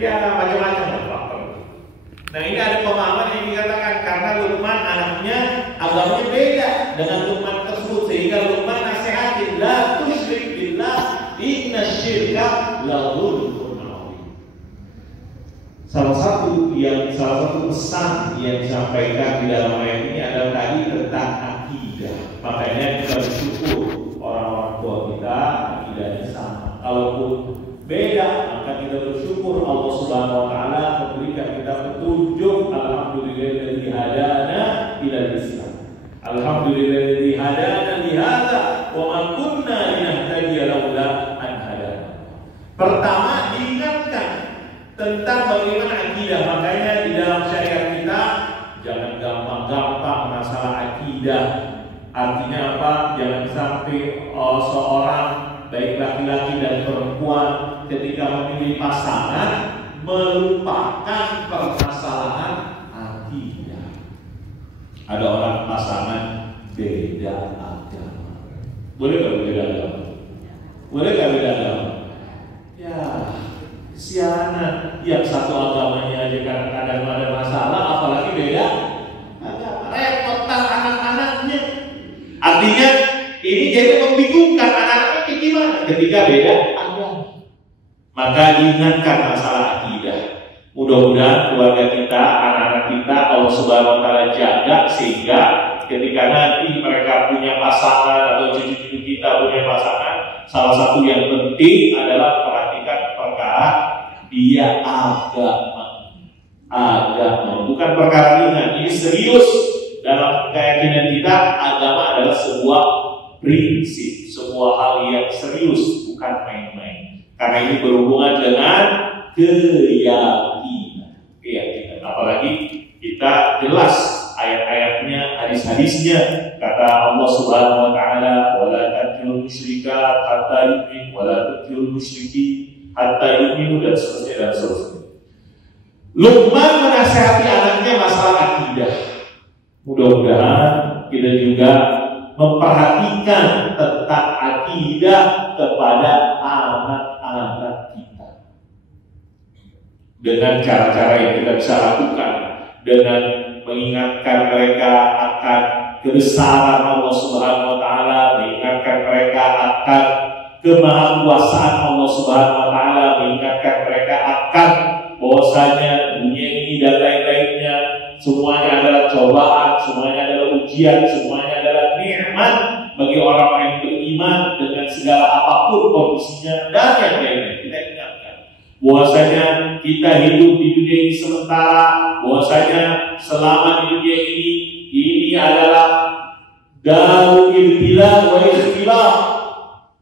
Ya macam-macam faktor. Nah ini ada pemahaman yang dikatakan karena Luqman anaknya agamanya beda dengan Luqman tersebut, sehingga Luqman nasihatin la tusyrik billah inna syirka la dzulmun adzim. Salah satu pesan yang disampaikan di dalam ayat ini adalah tadi tentang akidah. Makanya kita bersyukur orang-orang tua kita akidahnya sama. Kalaupun beda, maka kita bersyukur Allah Subhanahu wa taala memberikan kita petunjuk. Alhamdulillahilladzi hadana ilal Islam. Alhamdulillahilladzi hadana li hadza wa ma kunna linahtadiya laula an hadana. Pertama diingatkan tentang bagaimana akidah. Makanya di dalam syariat kita jangan gampang-gampang masalah akidah. Artinya apa? Jangan sampai seorang baik laki-laki dan perempuan ketika memilih pasangan melupakan permasalahan akidah. Ada orang pasangan beda agama. Boleh nggak beda agama? Boleh nggak beda agama? Ya, siaran yang satu agamanya aja kadang-kadang ada masalah, apalagi beda agama. Repotan anak-anaknya. Artinya ini jadi membingungkan anak-anaknya gimana ketika beda agama. Maka diingatkan masalah akidah. Mudah-mudahan keluarga kita, anak-anak kita Allah Subhanahu wa taala jaga sehingga ketika nanti mereka punya pasangan atau cucu-cucu kita punya pasangan, salah satu yang penting adalah perhatikan perkara dia agama, bukan perkara ringan. Ini serius dalam keyakinan kita. Agama adalah sebuah prinsip, sebuah hal yang serius, bukan main-main. Karena ini berhubungan dengan keyakinan. Apalagi kita jelas ayat-ayatnya, hadis-hadisnya. Kata Allah Subhanahu wa taala, "Wa la tankihul musyrikat hatta yu'minu, wa la tankihul musyrikin hatta yu'minu," dan seterusnya dan seterusnya. Luqman menasihati anaknya masalah akidah. Mudah-mudahan kita juga memperhatikan tentang akidah kepada anak-anak kita dengan cara-cara yang kita bisa lakukan, dengan mengingatkan mereka akan kebesaran Allah Subhanahu wa taala, mengingatkan mereka akan kemahakuasaan Allah Subhanahu wa taala, mengingatkan mereka akan bahwasanya dunia ini dan lain-lainnya semuanya adalah cobaan, semuanya adalah ujian, semuanya adalah nikmat bagi orang yang beriman dengan segala apapun kondisinya dan yang lainnya. Kita ingatkan bahwasanya kita hidup di dunia ini sementara, bahwasanya selama di dunia ini adalah darul ibtila wa ikhtilaf,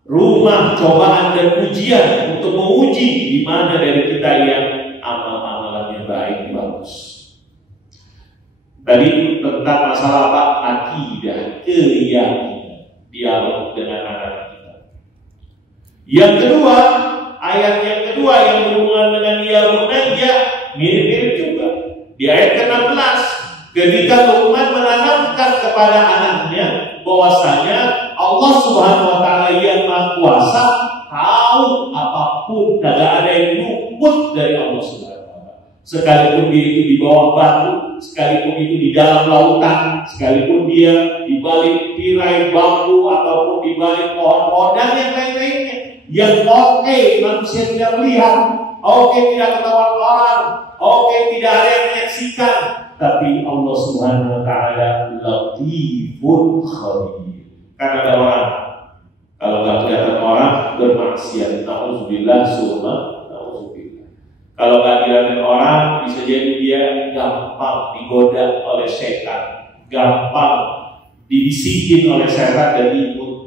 rumah cobaan dan ujian untuk menguji di mana dari kita yang amal-amalannya baik bagus. Tadi tentang masalah apa? Akidah, keyakinan, dialog dengan anak-anak kita. Yang kedua, ayat yang kedua yang berhubungan dengan ya bunayya mirip-mirip juga. Di ayat ke-16, ketika Luqman menanamkan kepada anaknya bahwasanya Allah Subhanahu wa taala yang Maha Kuasa, tahu apapun, tidak ada yang luput dari Allah Subhanahu wa taala. Sekalipun dia itu di bawah batu, sekalipun itu di dalam lautan, sekalipun dia di balik tirai bambu ataupun di balik pohon-pohon dan yang lain-lainnya, yang manusia tidak melihat, tidak ketahuan orang, tidak ada yang menyaksikan, tapi Allah Subhanahu wa taala latiful khabir. Karena ada orang, kalau nggak kelihatan orang bermaksiat, nauzubillah summa nauzubillah. Kalau nggak dilihatin orang, bisa jadi dia gampang digoda oleh setan, gampang dibisikin oleh setan dan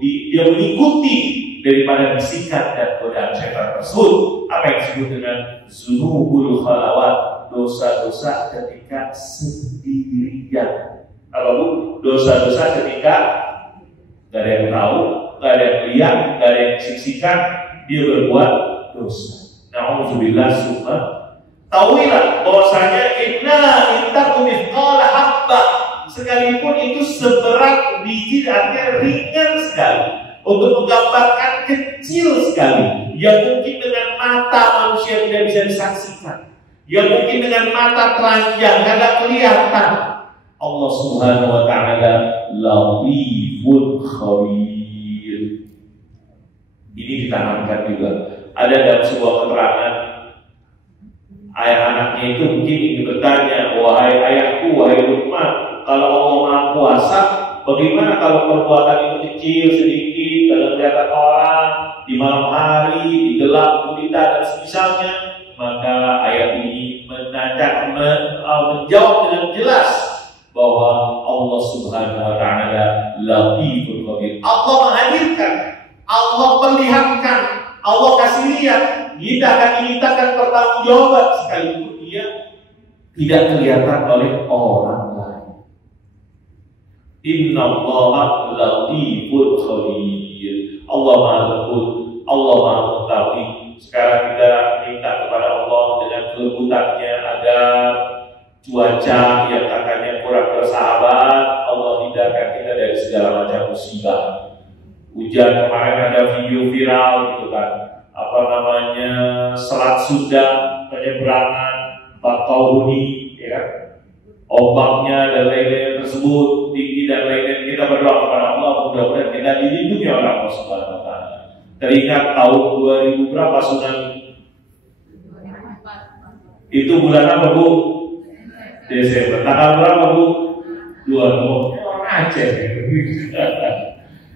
dia mengikuti daripada bisikan dan godaan setan tersebut. Apa yang disebut dengan dzunubul khalawat, dosa-dosa ketika sendirian. Kalau dosa-dosa ketika gak ada yang tahu, gak ada yang lihat, gak ada yang saksikan, dia berbuat dosa. Nauzubillah summa. Tahuilah bahwasanya inna intakum mithqala habbah, sekalipun itu seberat biji, artinya ringan sekali. untuk menggambarkan kecil sekali yang mungkin dengan mata manusia tidak bisa disaksikan, yang mungkin dengan mata telanjang tidak kelihatan. Allah Subhanahu wa ta'ala Latiful Khabir. Ini ditanamkan juga. Ada dalam sebuah keterangan, ayah anaknya itu mungkin ingin bertanya, wahai ayahku, wahai Luqman, kalau Allah Maha Kuasa, bagaimana kalau perbuatan itu kecil, sedikit, kalau kelihatan orang, di malam hari, di gelap, gulita, dan semisalnya? Maka ayat ini menjawab dengan jelas bahwa Allah Subhanahu wa ta'ala Latiful Khabir. Allah menghadirkan, Allah perlihatkan, Allah kasih lihat. Kita akan dimintakan pertanggungjawaban sekalipun dia tidak kelihatan oleh orang lain. Innallaha Latiful Khabir. Allah Maha lembut, Allah Maha mengetahui. Sekarang kita minta kepada Allah dengan kelembutannya agar cuaca yang katanya kurang bersahabat, Allah hindarkan kita dari segala macam musibah. Hujan kemarin ada video viral gitu kan, apa namanya, Selat Sunda penyeberangan Bakauhuni, ya kan? Ombaknya dan lain-lain tersebut tinggi dan lain-lain. Kita berdoa kepada Allah mudah-mudahan kita dilindungi oleh Allah Subhanahu wa ta'ala. Teringat tahun 2000 berapa tsunami? Itu bulan apa, Bu? Desember. Tanggal berapa, Bu? 20. Orang Aceh.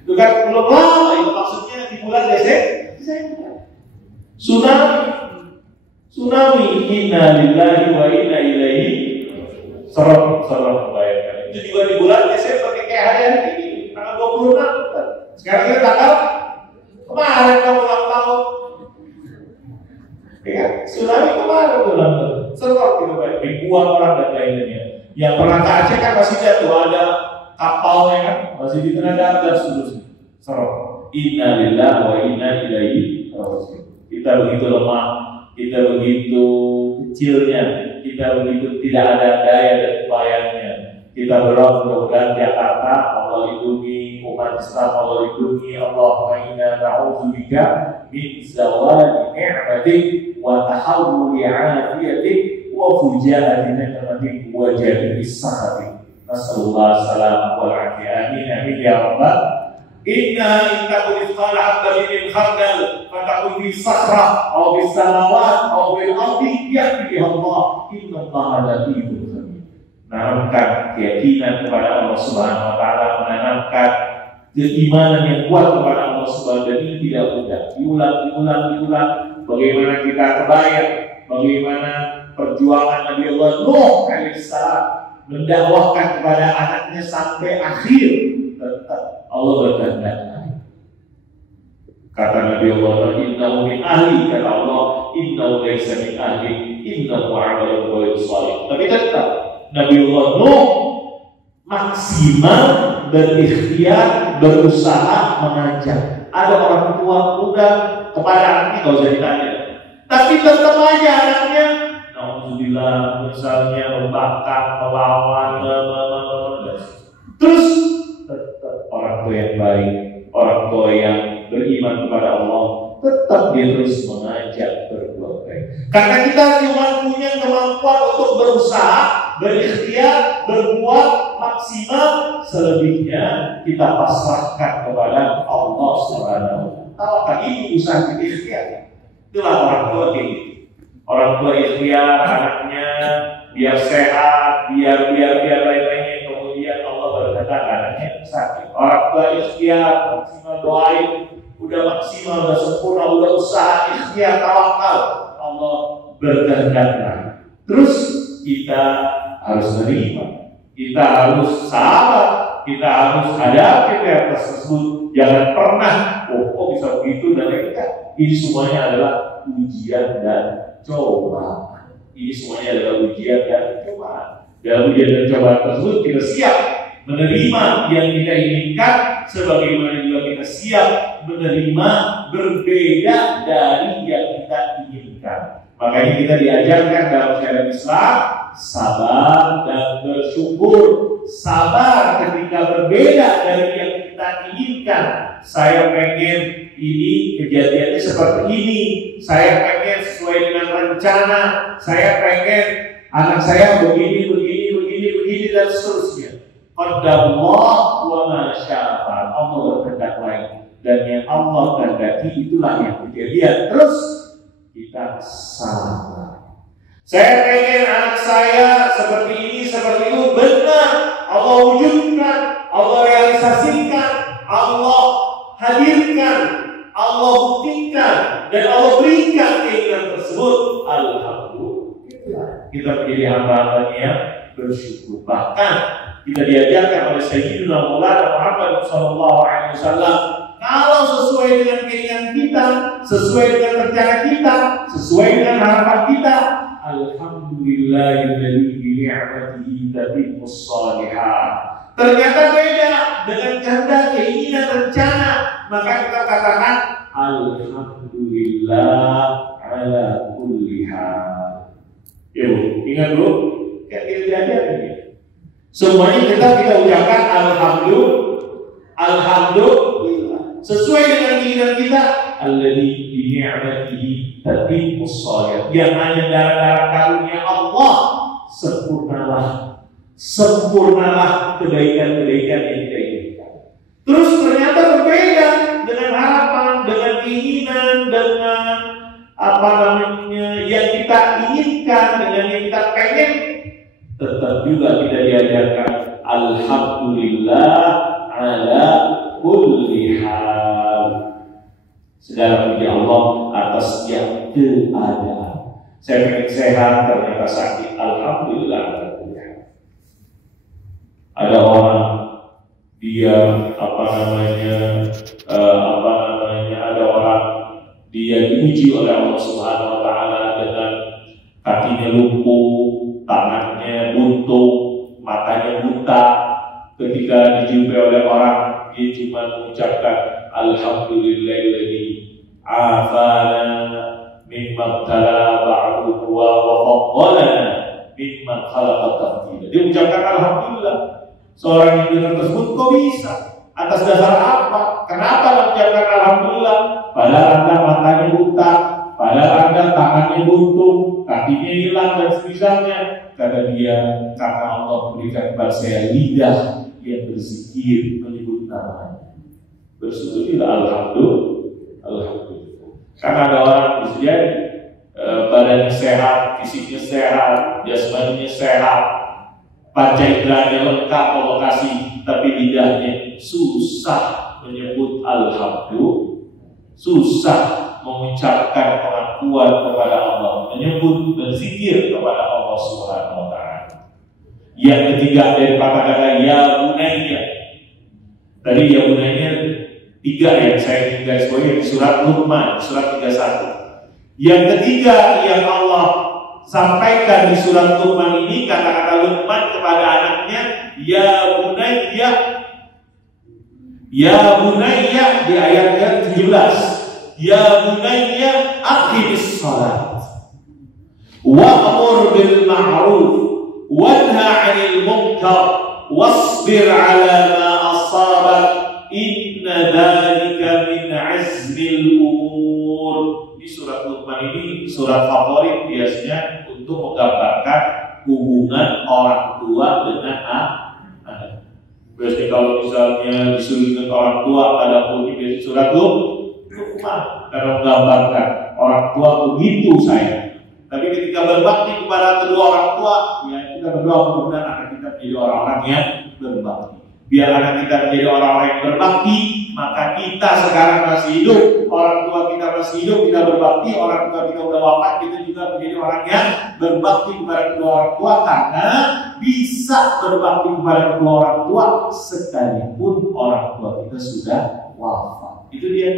Itu kan belum lama, itu maksudnya di bulan Desember. Tsunami. Inna lillahi wa inna ilaihi serem membayangkan. Itu juga di bulan Desember kayak hari ini, tanggal 26. Sekarang kita tanggal kemarin kamu ulang tahun. Ya, tsunami kemarin ulang tahun. Serem gitu banyak ribuan orang dan lainnya. Yang pernah ke Aceh kan masih jatuh, ada kapalnya kan masih di tengah darat dan seterusnya. Serem. Inna lillahi wa inna ilaihi raji'un. Kita begitu lemah, kita begitu kecilnya, kita begitu tidak ada daya dan upayanya. Kita berdoa mudah-mudahan Jakarta Allah lindungi, umat Islam Allah lindungi. Allahumma inna na'udzubika min zawali ni'matik wa tahawuli 'afiyatik wa fujaati ni'matik wa jami'i sakhatik. Nasallallahu salam wal afiyah. Amin ya rabbal. Inna intaku mithqala habatin min khardal fatakun fi sakhra aw fis samawati aw fil ardi ya'ti biha Allah. Innallaha latiful khabir. Menanamkan keyakinan kepada Allah Subhanahu wa ta'ala, menanamkan keimanan yang kuat kepada Allah Subhanahu wa ta'ala. Ini tidak mudah. Diulang. Bagaimana kita terbayang, bagaimana perjuangan Nabi Allah Nuh alaihissalam mendakwahkan kepada anaknya sampai akhir. Tetap Allah berkehendak. Kata Nabi Allah, innahu min ahli, kata Allah, innahu laysa min ahli, innahu 'amalun ghairu shalih. Tapi tetap Nabi Allah Nuh maksimal berikhtiar, berusaha mengajak. Ada orang tua muda kepada anaknya kalau usah ditanya, tapi tetap aja anaknya alhamdulillah misalnya membangkang, melawan, terus tetap orang tua yang baik, orang tua yang beriman kepada Allah, tetap dia terus mengajak berbuat baik. Karena kita cuma punya kemampuan untuk berusaha, berikhtiar, berbuat maksimal, selebihnya kita pasrahkan kepada Allah Subhanahu wa ta'ala. Ini usaha kita ikhtiar. Itulah orang tua ini. Orang tua ikhtiar anaknya biar sehat, biar lain-lainnya, kemudian Allah berkata anaknya sakit. Orang tua ikhtiar maksimal doain, udah maksimal, udah sempurna, udah usaha ikhtiar tawakal, Allah berkehendak. Terus kita harus menerima, kita harus sabar, kita harus hadapi realitas tersebut. Jangan pernah, kok bisa begitu dan lain-lain. Ini semuanya adalah ujian dan cobaan. Ini semuanya adalah ujian dan cobaan. Dalam ujian dan cobaan tersebut kita siap menerima yang kita inginkan, sebagaimana juga kita siap menerima berbeda dari yang kita inginkan. Makanya kita diajarkan dalam syariat Islam sabar dan bersyukur. Sabar ketika berbeda dari yang kita inginkan. Saya pengen ini kejadiannya seperti ini. Saya pengen sesuai dengan rencana. Saya pengen anak saya begini dan seterusnya. Qadarullah wa ma syaa fa'al. Allah berkehendak lain dan yang Allah kehendaki itulah yang kejadian. Terus kita sabar. Saya pengen anak saya seperti ini, seperti itu, benar. Allah wujudkan, Allah realisasikan, Allah hadirkan, Allah buktikan, dan Allah berikan keinginan tersebut. Alhamdulillah. Kita menjadi hamba-hambanya yang bersyukur. Bahkan kita diajarkan oleh Sayyidina Maulana Muhammad SAW, kalau sesuai dengan keinginan kita, sesuai dengan rencana kita, sesuai dengan harapan kita, alhamdulillahilladzi bi ni'matihi tatimmus shalihat. Ternyata beda dengan kehendak, keinginan, rencana, maka kita katakan alhamdulillah ala kulli hal. Yuk, ingat dulu, kan kita diajarkan ya. Semuanya kita ucapkan alhamdulillah sesuai dengan keinginan kita. Alladzi bi ni'matihi tatimmus shalihat. Yang hanya gara-gara karunia Allah sempurnalah kebaikan-kebaikan yang kita inginkan. Terus ternyata berbeda dengan harapan, dengan keinginan, dengan yang kita inginkan, dengan yang kita pengen. Tetap juga kita diajarkan alhamdulillah ala kulli hal. Saudara puji Allah atas setiap keadaan. Saya pengen sehat, ternyata sakit. Alhamdulillah. Ada orang dia ada orang dia diuji oleh Allah Subhanahu Wa Taala dengan kakinya lumpuh, tangannya buntung, matanya buta. Ketika dijumpai oleh orang, dia cuma mengucapkan alhamdulillahilladzi afana mimma btala ba'duhu wa faddalana mimman khalaqa tafdila. Dia mengucapkan alhamdulillah. Seorang yang benar tersebut kok bisa? Atas dasar apa? Kenapa mengucapkan alhamdulillah? Padahal Anda matanya buta, padahal Anda tangannya buntung, kakinya hilang dan semisalnya. Kata dia, karena Allah memberikan kepada saya lidah yang berzikir menyebut namanya. Bersyukurlah alhamdulillah. Karena ada orang bisa jadi badannya sehat, fisiknya sehat, jasmaninya sehat, panca inderanya lengkap Allah kasih, tapi lidahnya susah menyebut alhamdulillah, susah mengucapkan pengakuan kepada Allah, menyebut berzikir kepada Allah Subhanahu Wa Taala. Yang ketiga dari kata-kata ya bunayya. Tadi ya bunayya 3 yang saya garis bawahi di surat Luqman, surat 31. Yang ketiga yang Allah sampaikan di surat Luqman ini, kata-kata Luqman kepada anaknya, ya bunayya. Ya bunayya di ayat ke-17. Ya bunayya aqimis shalah wa'mur bil ma'ruf wanha 'anil munkar wasbir 'ala ma asabak inna dzalika min 'azmil umur. Di surat Luqman ini surat favorit biasanya untuk menggambarkan hubungan orang tua dengan anak. Biasanya kalau misalnya disuruh dengan orang tua pada bunyi biasanya surat Luqman karena menggambarkan orang tua begitu sayang. Tapi ketika berbakti kepada kedua orang tua, ya kita berdoa mudah-mudahan anak kita menjadi orang-orang yang berbakti. Biar anak kita menjadi orang-orang yang berbakti, maka kita sekarang masih hidup, orang tua kita masih hidup, kita berbakti, orang tua kita udah wafat, kita juga menjadi orang yang berbakti kepada kedua orang tua, karena bisa berbakti kepada kedua orang tua sekalipun orang tua kita sudah wafat. Itu dia.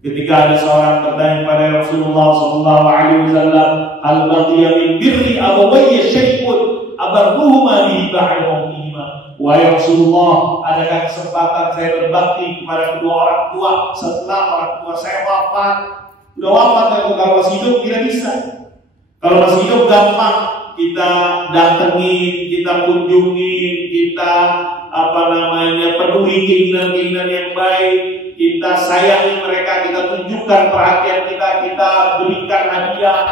Ketika ada seorang bertanya kepada Rasulullah SAW, hal baqiya min birri abawayya syai'un abarruhuma li ba'dihima. Wahai Rasulullah, adakah kesempatan saya berbakti kepada kedua orang tua setelah orang tua saya wafat? Sudah wafat, kalau masih hidup tidak bisa. Kalau masih hidup gampang kita datengin, kita kunjungin, kita penuhi keinginan-keinginan yang baik, kita sayangi mereka, kita tunjukkan perhatian kita berikan hadiah,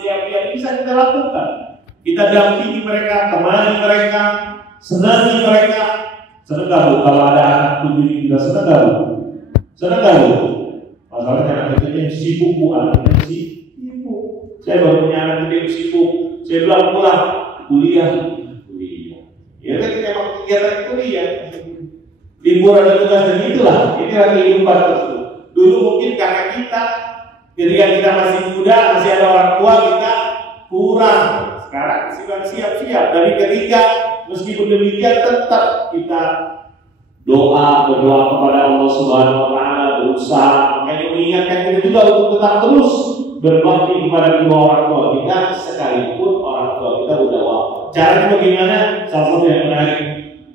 ini bisa kita lakukan. Kita dampingi mereka, temani mereka, senangi mereka. Senang gak Bu kalau ada anak kunjungi kita? Senang gak Bu? Senang gak Bu? Masalahnya anak kecilnya sibuk Bu, anaknya sibuk. Saya baru punya anak kecil sibuk. Saya bilang pulang kuliah. Ya kan kita emang kegiatan kuliah. Libur ada tugas dan itulah. Inilah kehidupan tersebut. Dulu mungkin karena kita ketika kita masih muda, masih ada orang tua, kita kurang. Sekarang sudah siap-siap. Dari ketika meskipun demikian tetap kita berdoa kepada Allah Subhanahu Wa Taala, berusaha. Makanya mengingatkan kita juga untuk tetap terus berbakti kepada kedua orang tua kita sekalipun orang tua kita sudah wafat. Caranya bagaimana? Salah satu yang menarik,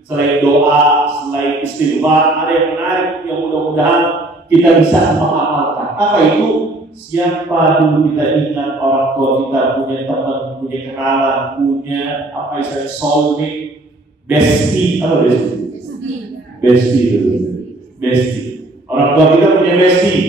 selain doa, selain istighfar, ada yang menarik yang mudah-mudahan kita bisa mengamalkan. Apa itu? Siapa dulu kita ingat orang tua kita punya teman, punya kenalan, punya apa istilahnya soulmate, bestie, apa bestie. Orang tua kita punya bestie.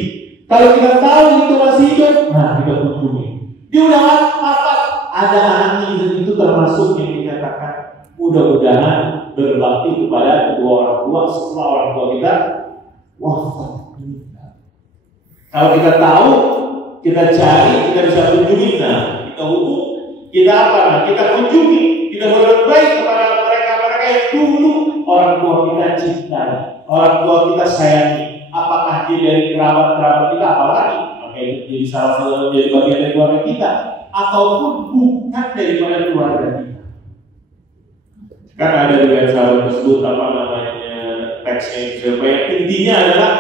Kalau kita tahu itu masih hidup, nah kita kunjungi. Dia udah wafat, ada anaknya itu termasuk yang dikatakan mudah-mudahan berbakti kepada kedua orang tua setelah orang tua kita wafat. Kalau kita tahu, kita cari, kita bisa kunjungi. Nah, kita hubung, kita apa? Nah, kita kunjungi, kita berbuat baik kepada mereka yang dulu orang tua kita cintai, orang tua kita sayangi. Apakah dia dari kerabat kita, apalagi maka itu jadi salah satu menjadi bagian dari keluarga kita, ataupun bukan daripada keluarga kita. Kan ada juga sahabat tersebut teksnya banyak, intinya adalah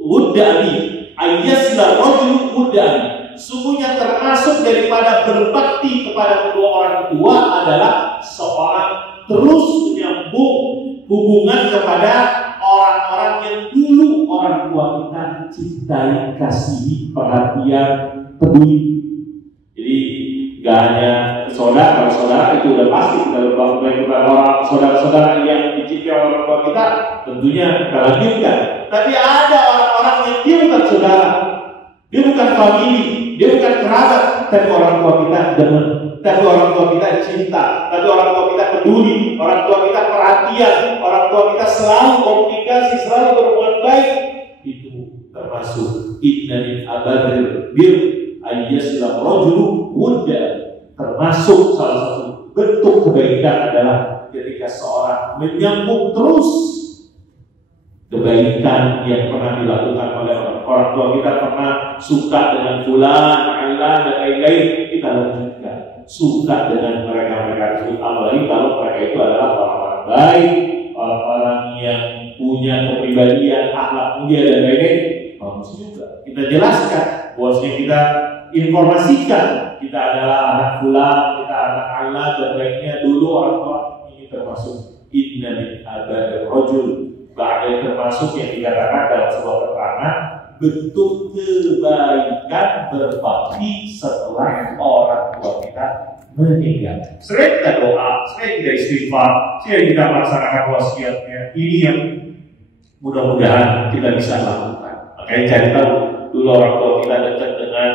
wuddani ayyasla rajul wuddani. Sungguhnya termasuk daripada berbakti kepada kedua orang tua adalah seorang terus menyambung hubungan kepada orang-orang yang dulu orang tua kita cintai, kasihi, perhatian, peduli. Jadi gak hanya saudara, kalau saudara itu udah pasti kita berbakti kepada orang saudara-saudara yang dicintai orang tua kita, tentunya kita lanjutkan. Tapi ada orang-orang yang dia bukan saudara, dia bukan famili, dia bukan kerabat, tapi orang tua kita demen, tapi orang tua kita cinta, tapi orang tua kita peduli, orang tua kita perhatian, orang tua kita selalu komunikasi, selalu berhubungan baik. Itu termasuk inna min abadir bir ayyaslam rajulu wudda. Termasuk salah satu bentuk kebaikan adalah ketika seorang menyambung terus kebaikan yang pernah dilakukan oleh orang tua kita. Pernah suka dengan fulan, ailan dan lain-lain, kita lanjutkan suka dengan mereka tersebut, apalagi kalau mereka itu adalah orang-orang baik, orang-orang yang punya kepribadian, akhlak mulia dan lain-lain. Bagus juga kita jelaskan, bahwasanya kita informasikan kita adalah anak fulan, kita anak ailan dan lainnya. Dulu orang tua ini termasuk inna min abadir rajul, bahkan termasuk yang dikatakan dalam sebuah keterangan bentuk kebaikan berbakti setelah orang tua kita meninggal. Sering kita doa, sering kita istighfar, sering kita melaksanakan wasiatnya. Ini yang mudah-mudahan kita bisa lakukan. Makanya cari tahu, dulu orang tua kita dekat dengan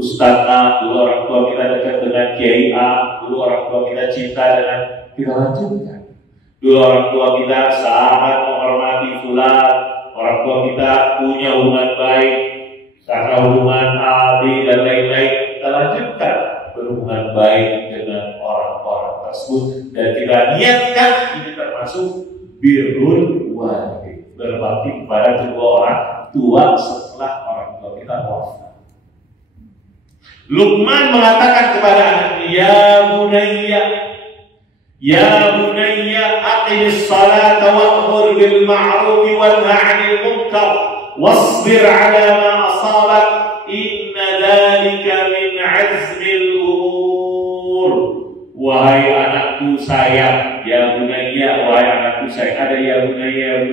Ustaz A, dulu orang tua kita dekat dengan Kiai A, dulu orang tua kita cinta dengan, kita lanjutkan. Dulu orang tua kita sangat menghormati fulan, orang tua kita punya hubungan baik karena hubungan A, B dan lain-lain. Kita lanjutkan berhubungan baik dengan orang-orang tersebut dan kita niatkan ini termasuk birrul walidin, berbakti kepada kedua orang tua setelah orang tua kita wafat. Luqman mengatakan kepada anaknya, Ya bunayya aqimis salata wa'mur bil ma'ruf wanha 'anil munkar wasbir 'ala ma asabak inna dzalika min 'azmil umur. Wahai anakku sayang, ya bunayya, wahai anakku sayang. Ada ya bunayya,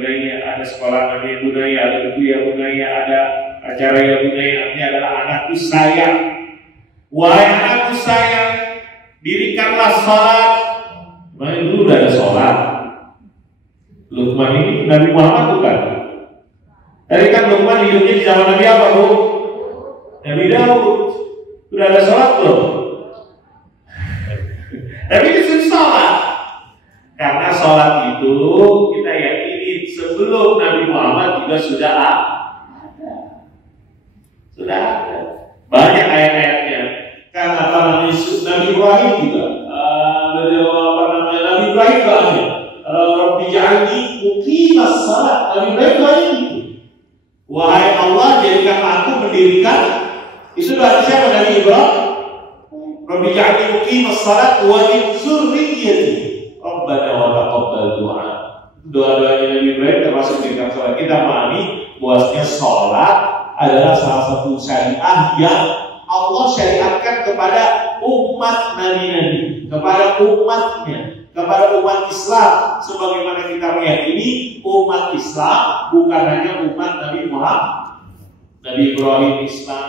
ada sekolah namanya bunayya, ada buku ya bunayya, ada Secara ya bunaya artinya adalah anakku sayang. Wahai anakku sayang, dirikanlah sholat. Kemarin dulu udah ada sholat. Luqman ini Nabi Muhammad bukan? Tadi kan Luqman hidupnya di zaman Nabi apa, Bu? Nabi Daud. Sudah ada sholat belum? Tapi disuruh sholat. Karena sholat itu kita yakini sebelum Nabi Muhammad juga sudah ada. Sudah ada. Banyak ayat-ayatnya. Karena apa namanya Nabi Ibrahim juga. Nabi Ibrahim banyak. Rabbi ja'alni muqimas shalah. Nabi Ibrahim banyak itu. Wahai Allah, jadikan aku mendirikan. Itu dari siapa? Nabi Ibrahim. Rabbi ja'alni muqimas shalah wa min dzurriyyati. Rabbana wa taqabbal du'a. Doa-doanya Nabi Ibrahim termasuk dirikan sholat. Kita memahami bahwasanya sholat adalah salah satu syariat yang Allah syariatkan kepada umat nabi-nabi, kepada umatnya, kepada umat Islam. Sebagaimana kita meyakini umat Islam bukan hanya umat Nabi Muhammad, Nabi Ibrahim Islam,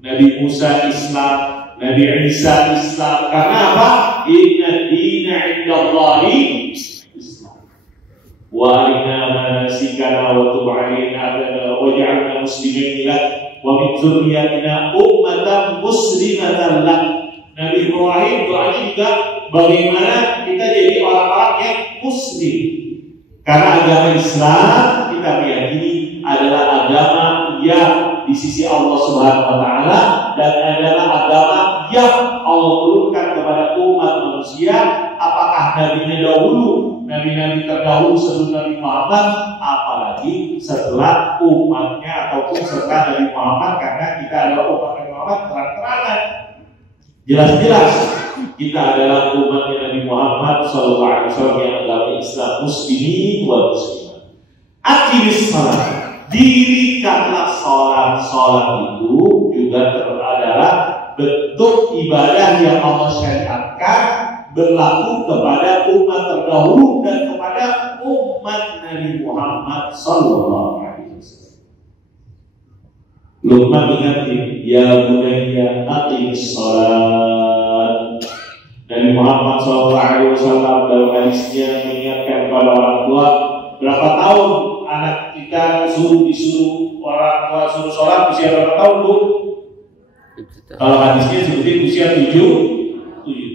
Nabi Musa Islam, Nabi Isa Islam. Karena apa? Inna dina indallahi Islam. Wa arina manasikana wa tub alaina waj'alna muslimin lak wa min dzurriyyatina ummatan muslimatan lak. Nabi Ibrahim doanya juga bagaimana kita jadi orang-orang yang muslim. Karena agama Islam kita meyakini adalah agama yang di sisi Allah Subhanahu wa taala dan adalah agama yang Allah turunkan kepada umat manusia. Apakah nabinya dahulu, nabi-nabi terdahulu sebelum Nabi Muhammad, apalagi setelah umatnya ataupun setelah Nabi Muhammad, karena kita adalah umat Nabi Muhammad terang-terangan. Jelas-jelas kita adalah umatnya Nabi Muhammad SAW yang agama Islam muslimin wal muslimat. Aqimis shalah, dirikanlah sholat. Sholat itu juga adalah bentuk ibadah yang Allah syariatkan berlaku kepada umat terdahulu dan kepada umat Nabi Muhammad SAW. Luqman ingatin, ya bunayya aqimis shalat. Nabi Muhammad SAW dalam hadisnya mengingatkan kepada orang tua, berapa tahun anak kita disuruh orang tua suruh sholat usia berapa tahun, Bu? Kalau hadisnya sebutin usia 7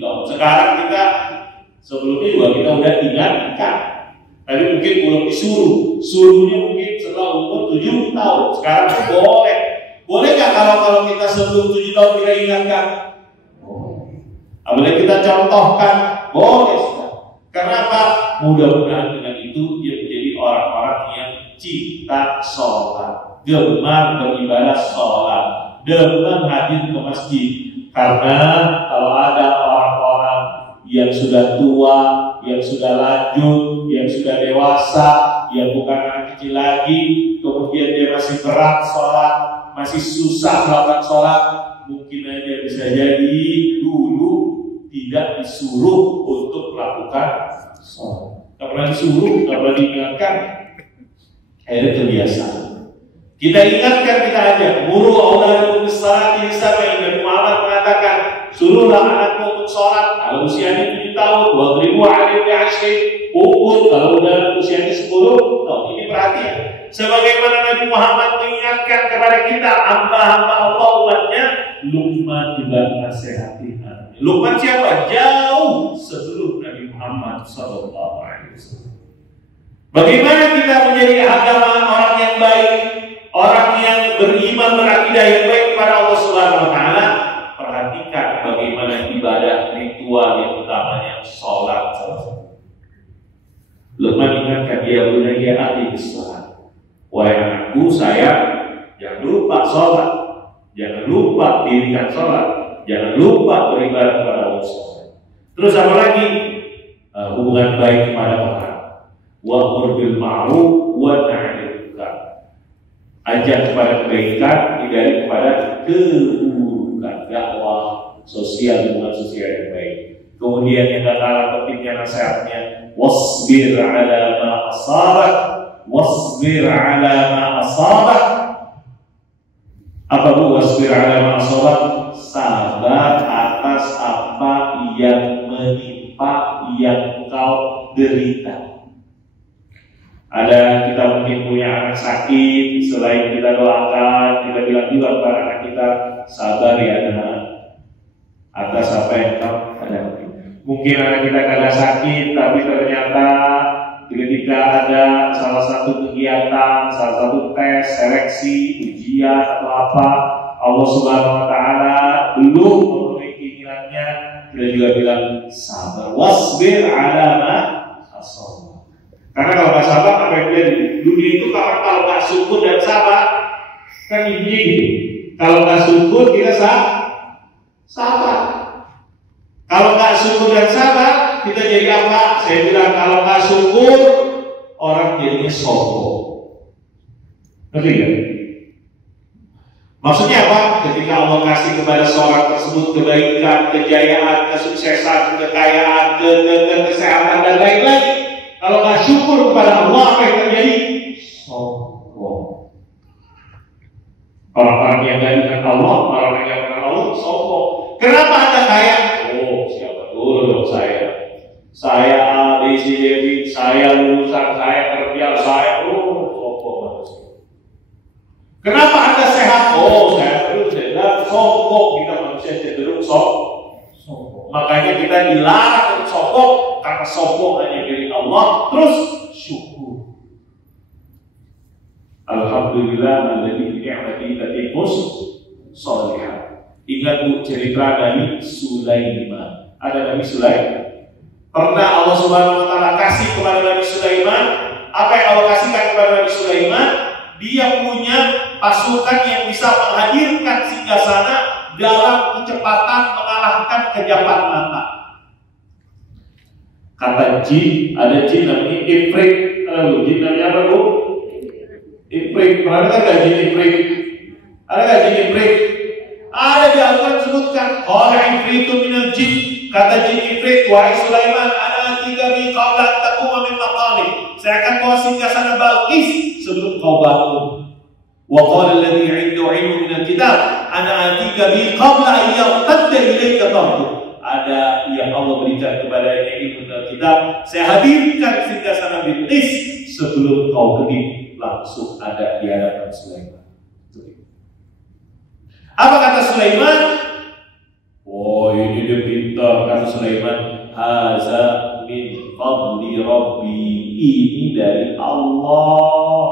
tahun. Sekarang kita sebelumnya juga kita udah ingatkan, tapi mungkin belum disuruh. Suruhnya mungkin setelah umur 7 tahun. Sekarang boleh. Boleh nggak kalau kita sebelum 7 tahun kita ingatkan? Apalagi kita contohkan, boleh. Kenapa? Mudah-mudahan dengan itu dia menjadi orang-orang yang cinta sholat, gemar beribadah sholat, gemar hadir ke masjid. Karena kalau ada orang-orang yang sudah tua, yang sudah lanjut, yang sudah dewasa, yang bukan anak kecil lagi, kemudian dia masih berat sholat, masih susah melakukan sholat, mungkin aja bisa jadi dulu tidak disuruh untuk melakukan sholat. Tidak pernah disuruh, tidak pernah diingatkan, akhirnya terbiasa. Kita ingatkan, kita ajak, muru auladakum bis-shalati li-sab'in. Nabi Muhammad mengatakan, suruhlah anakmu untuk sholat kalau usianya 7 tahun, wadribu 'alaihi bi'ashrin, pukul kalau udah usianya 10 tahun. Ini perhatian. Sebagaimana Nabi Muhammad mengingatkan kepada kita, hamba-hamba Allah umatnya, Luqman juga nasihatin. Luqman siapa? Jauh sebelum Nabi Muhammad SAW. Bagaimana kita menjadi agama orang yang baik, orang yang beriman, berakidah yang baik kepada Allah Subhanahu wa taala? Perhatikan bagaimana ibadah ritual yang utamanya sholat. Luqman ingatkan, ya bunayya aqimis shalah. Wahai anakku sayang, jangan lupa sholat, jangan lupa dirikan sholat, jangan lupa beribadah kepada Allah. Terus apa lagi? Hubungan baik kepada orang. Wa'mur bil ma'ruf wa nahy 'anil munkar. Ajak kepada kebaikan, hindari kepada keburukan. Dakwah sosial, hubungan sosial yang baik. Kemudian yang tak kalah pentingnya nasihatnya, wasbir 'ala ma asabak, wasbir 'ala ma asabak. Apa bu? Wasbir ala ma'asobat, sabar atas apa yang menimpa, yang kau derita. Ada kita mungkin punya anak sakit, selain kita doakan, kita bilang juga kepada anak kita, sabar ya nak, atas apa yang kau hadapi. Mungkin anak kita kadang sakit, tapi ternyata ketika ada salah satu kegiatan, salah satu tes, seleksi, ujian atau apa, Allah Subhanahu Wa Taala belum memenuhi keinginannya, kita juga bilang sabar. Wasbir ala ma asab. Karena kalau nggak sabar, apa yang terjadi? Dunia itu kalau nggak syukur dan sabar, kan ini gitu. Kalau nggak syukur kita sabar. Kalau nggak syukur dan sabar, kita jadi apa? Saya bilang kalau nggak syukur, orang jadinya sombong. Ngerti nggak? Maksudnya apa? Ketika Allah kasih kepada seorang tersebut kebaikan, kejayaan, kesuksesan, kekayaan, kesehatan dan lain-lain, kalau nggak syukur kepada Allah, apa yang terjadi? Sombong. Orang-orang yang nggak ingat Allah, orang-orang yang kenal Allah, sombong. Kenapa Anda kaya? Oh, siapa dulu dong saya A, B, C, D, E, saya lulusan, saya kerja, saya sombong manusia. Kenapa Anda sehat? Oh, saya terus sehat, sombong. Kita manusia cenderung sombong. Makanya kita dilarang untuk sombong, karena sombong hanya milik Allah. Terus syukur. Alhamdulillah alladzi bi ni'matihi tatimmus shalihat. Ingat bu cerita Nabi Sulaiman. Ada Nabi Sulaiman. Pernah Allah Subhanahu Wa Taala kasih kepada Nabi Sulaiman. Apa yang Allah kasihkan kepada Nabi Sulaiman? Dia punya pasukan yang bisa menghadirkan singgasana dalam kecepatan mengalahkan kejapan mata. Kata jin, ada jin namanya Ifrit. Jin namanya apa bu? Ifrit. Pernah dengar nggak jin Ifrit? Ada nggak jin Ifrit? Ada di Al-Quran disebutkan. Qala Ifritun minal jin. Kata jin Ifrit, wahai Sulaiman, ana atika bi qabla taquma min maqamik. Saya akan bawa singgasana Balqis sebelum kau bangun. Wa qala alladhi 'indahu 'ilmun min al-kitab, ana atika bi qabla an yartadda ilayka tarfuk. Ada yang Allah berikan kepadanya ilmu dari kitab. Saya hadirkan singgasana Balqis sebelum kau kedip langsung ada di hadapan Sulaiman. Apa kata Sulaiman? Oh, ini dia pintar. Kata Sulaiman, haza min fadli rabbi. Ini dari Allah.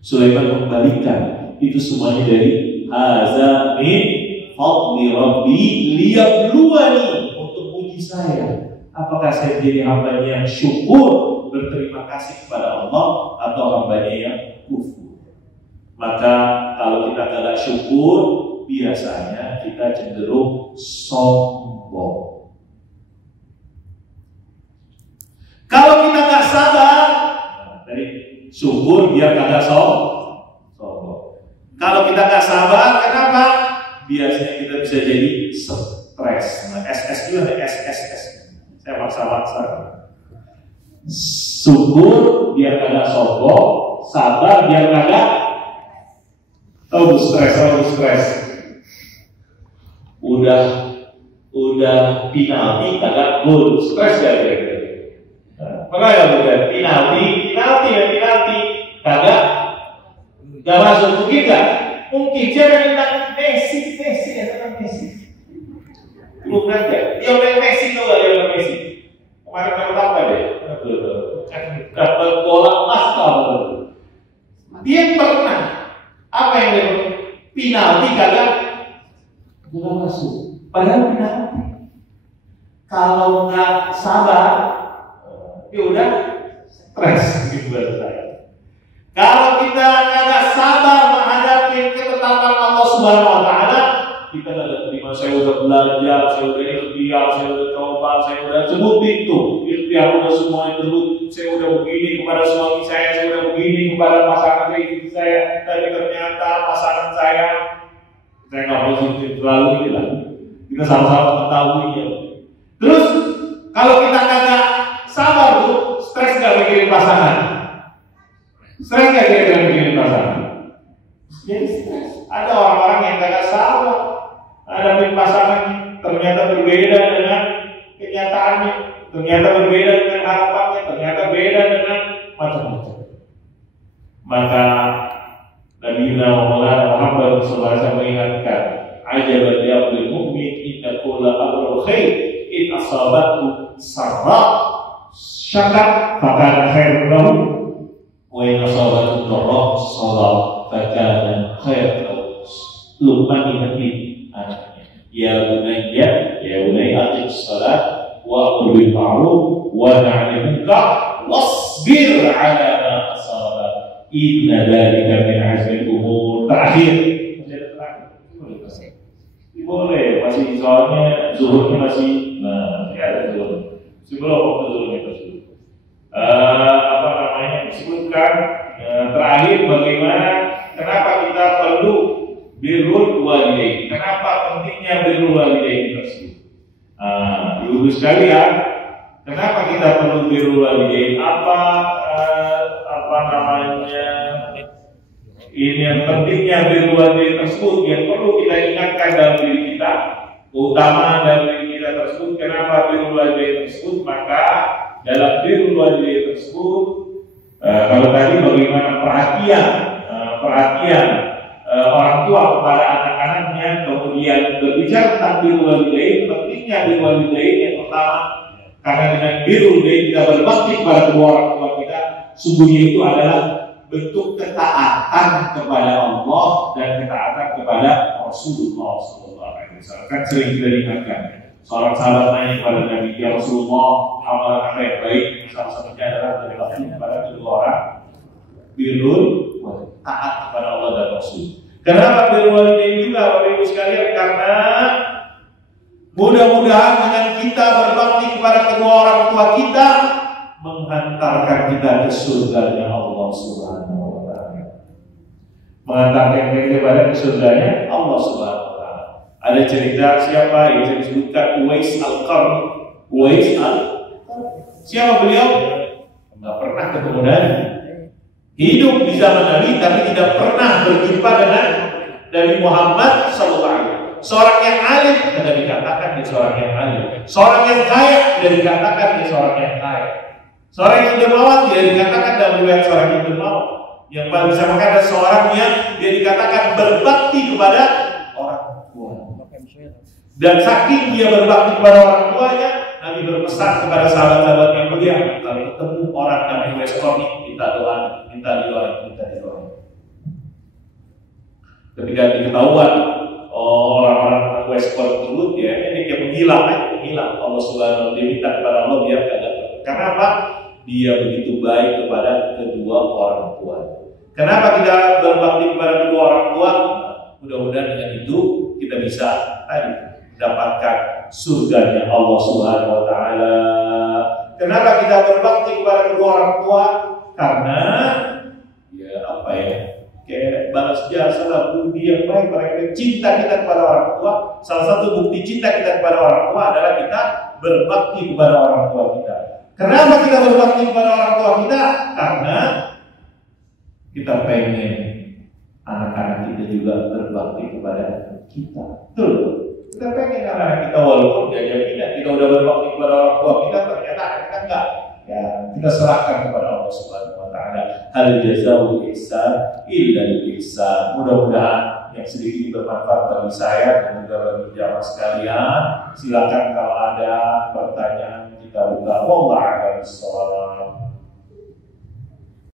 Sulaiman mengembalikan itu semuanya dari haza min fadli rabbi liyabluwani, untuk uji saya. Apakah saya jadi hambanya yang syukur, berterima kasih kepada Allah, atau hambanya yang kufur. Maka kalau kita tidak syukur, biasanya kita cenderung sombong. Kalau kita nggak sabar, tadi syukur biar kagak sombong. Kalau kita nggak sabar, kenapa? Biasanya kita bisa jadi stres. Nah, SS juga ada SSS. Saya maksa-maksa. Syukur biar kagak sombong, sabar biar kagak stres. Udah penalti kagak gol, stres ya kira-kira. Pernah ya udah penalti kagak nggak masuk, mungkin nggak? Mungkin siapa yang bilang Messi ya, Messi. Bukan ya? Lionel Messi tuh nggak Lionel Messi? Kemarin pertama deh, dapat bola emas kalau dia pernah apa yang dia penalti kagak masuk. Padahal penalti. Kalau nggak sabar, ya udah stres gitu saya. Kalau kita nggak sabar menghadapi ketetapan Allah Subhanahu Wa Taala, kita nggak terima. Saya udah belajar, saya udah ikhtiar, saya udah coba, saya udah sebutin tuh ikhtiar, udah semuanya terbukti. Saya udah begini kepada suami saya udah begini kepada pasangan istri saya, tapi ternyata pasangan saya nggak positif, terlalu inilah. Kita sama-sama mengetahuinya. Terus kalau kita kagak sabar tuh, stres nggak mikirin pasangan? Stres nggak kira-kira mikirin pasangan? Ada orang-orang yang kagak salah, ada pasangan ternyata berbeda dengan kenyataannya, ternyata berbeda dengan harapannya, ternyata beda dengan macam-macam. Maka Nabi Muhammad SAW mengingatkan, ajaban li'amril mu'min inna kulla amrin khair in asabathu sarra syakar fakana khairun lahu wa in asabathu dharra sabar fakana khairun lahu. Luqman ingetin anaknya, ya bunayya aqim shalat wa amur bil ma'ruf wa nahy anil munkar wasbir 'ala ma asabak inna dzalika min 'azmil umur. Terakhir boleh, masih soalnya zuhurnya masih, ada zuhur. Sebelum waktu zuhurnya tersebut, disebutkan terakhir bagaimana, kenapa kita perlu birrul walidain, kenapa pentingnya birrul walidain tersebut. Ibu sekalian, kenapa kita perlu birrul walidain? Ini yang pentingnya birrul walidain tersebut yang perlu kita ingatkan dalam diri kita, keutamaan dalam diri kita tersebut. Kenapa birrul walidain tersebut? Maka dalam birrul walidain tersebut, kalau tadi bagaimana perhatian orang tua kepada anak-anaknya, kemudian berbicara tentang birrul walidain, pentingnya birrul walidain yang pertama, karena dengan birrul walidain kita berbakti kepada kedua orang tua kita, sungguhnya itu adalah bentuk ketaatan kepada Allah dan ketaatan kepada Rasulullah SAW. Kan sering kita ingatkan, seorang sahabat nanya kepada Nabi, ya Rasulullah, amalan apa yang baik? Salah satunya adalah berbakti kepada kedua orang, birrul, taat kepada Allah dan Rasul. Kenapa birrul walidain juga, Bapak Ibu sekalian? Karena mudah-mudahan dengan kita berbakti kepada kedua orang tua kita, menghantarkan kita ke surganya Allah Subhanahu wa Ta'ala, mengantarkan kita kepada surganya Allah Subhanahu wa Ta'ala. Ada cerita siapa yang disebutkan Uwais Al-Qarni. Siapa beliau? Tidak pernah ketemu Nabi, hidup di zaman Nabi tapi tidak pernah berjumpa dengan Nabi Muhammad SAW. Seorang yang alim tidak dikatakan dia seorang yang alim, seorang yang kaya tidak dikatakan dia seorang yang kaya, seorang yang dermawan tidak dikatakan dalam riwayat seorang yang dermawan. Yang paling bisa maka ada seorang yang dia dikatakan berbakti kepada orang tua. Dan saking dia berbakti kepada orang tuanya, Nabi berpesan kepada sahabat-sahabat yang mulia, kalau ketemu orang Nabi Westcott, minta doa. Ketika diketahuan orang-orang Westcott tersebut, ya ini dia menghilang. Allah Subhanahu wa Ta'ala, dia minta kepada Allah biar kagak. Karena apa? Dia begitu baik kepada kedua orang tua. Kenapa kita berbakti kepada kedua orang tua? Mudah-mudahan dengan itu kita bisa mendapatkan surganya Allah Subhanahu wa Ta'ala. Kenapa kita berbakti kepada kedua orang tua? Karena kayak balas jasa lah, budi yang baik, mereka cinta kita kepada orang tua. Salah satu bukti cinta kita kepada orang tua adalah kita berbakti kepada orang tua kita. Kenapa kita berbakti kepada orang tua kita? Karena kita pengen anak-anak kita juga berbakti kepada kita. Betul. Kita pengen anak-anak kita walaupun kita udah berbakti kepada orang tua kita, ternyata kita enggak. Ya, kita serahkan kepada Allah Subhanahu wa Ta'ala. Hal jazaa'ul ihsan illa ihsan. Mudah-mudahan yang sedikit ini bermanfaat bagi saya dan juga bagi jamaah sekalian. Silakan kalau ada pertanyaan kita buka. Wallahu a'lam bishawab.